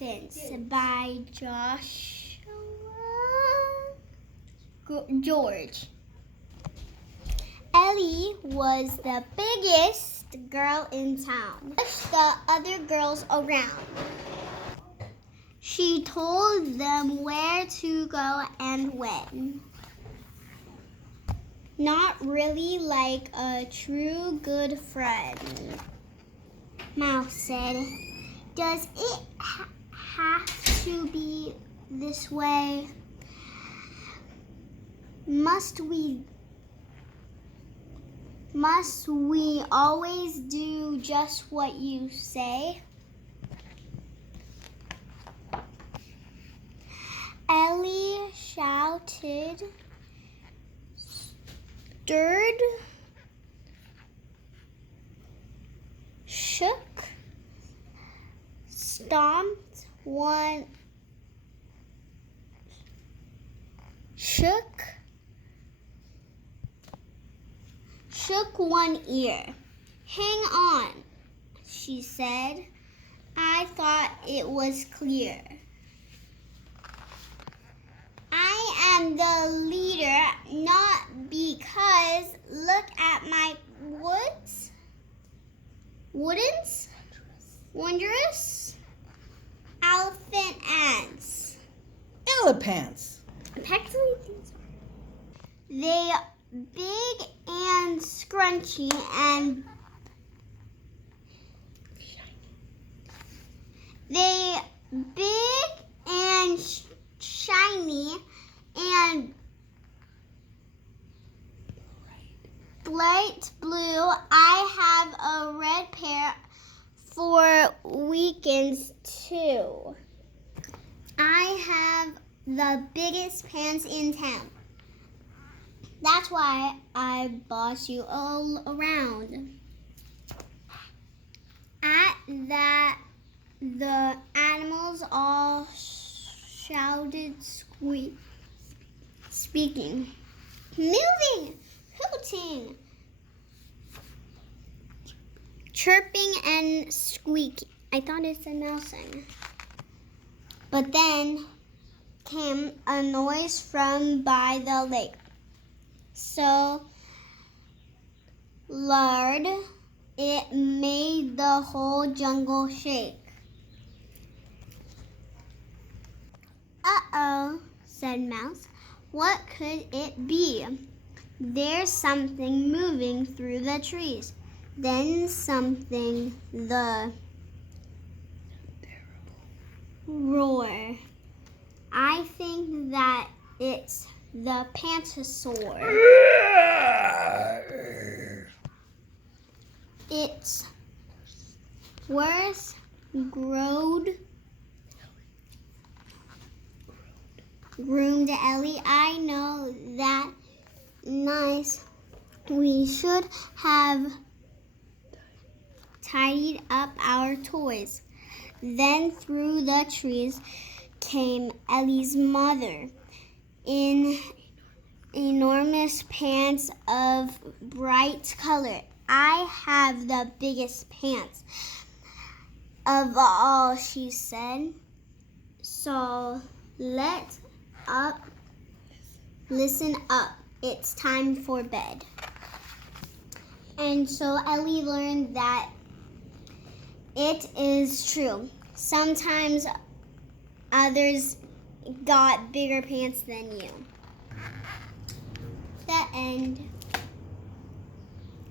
Elephants by George. Ellie was the biggest girl in town. Pushed the other girls around. She told them where to go and when. Not really like a true good friend. Mouse said, "Does it have to be this way? Must we always do just what you say?" Ellie shouted, stirred, shook, stomped one, shook one ear. "Hang on," she said. "I thought it was clear. I am the leader, not because look at my wondrous elephant ants. Elephants. They big and scrunchy and shiny and bright blue. I have a red pair for weekends too. I have the biggest pants in town. That's why I boss you all around." At that, the animals all shouted, speaking, moving, hooting, chirping, and squeaking. I thought it said mousing. But then came a noise from by the lake, so loud it made the whole jungle shake. "Uh-oh," said Mouse. "What could it be? There's something moving through the trees." Then something, the roar. "I think that it's the pantosaur. It's worse," groomed Ellie. "I know that. Nice. We should have tidied up our toys." Then through the trees came Ellie's mother in enormous pants of bright color. "I have the biggest pants of all," she said. "So listen up. It's time for bed." And so Ellie learned that it is true. Sometimes others got bigger pants than you. The end.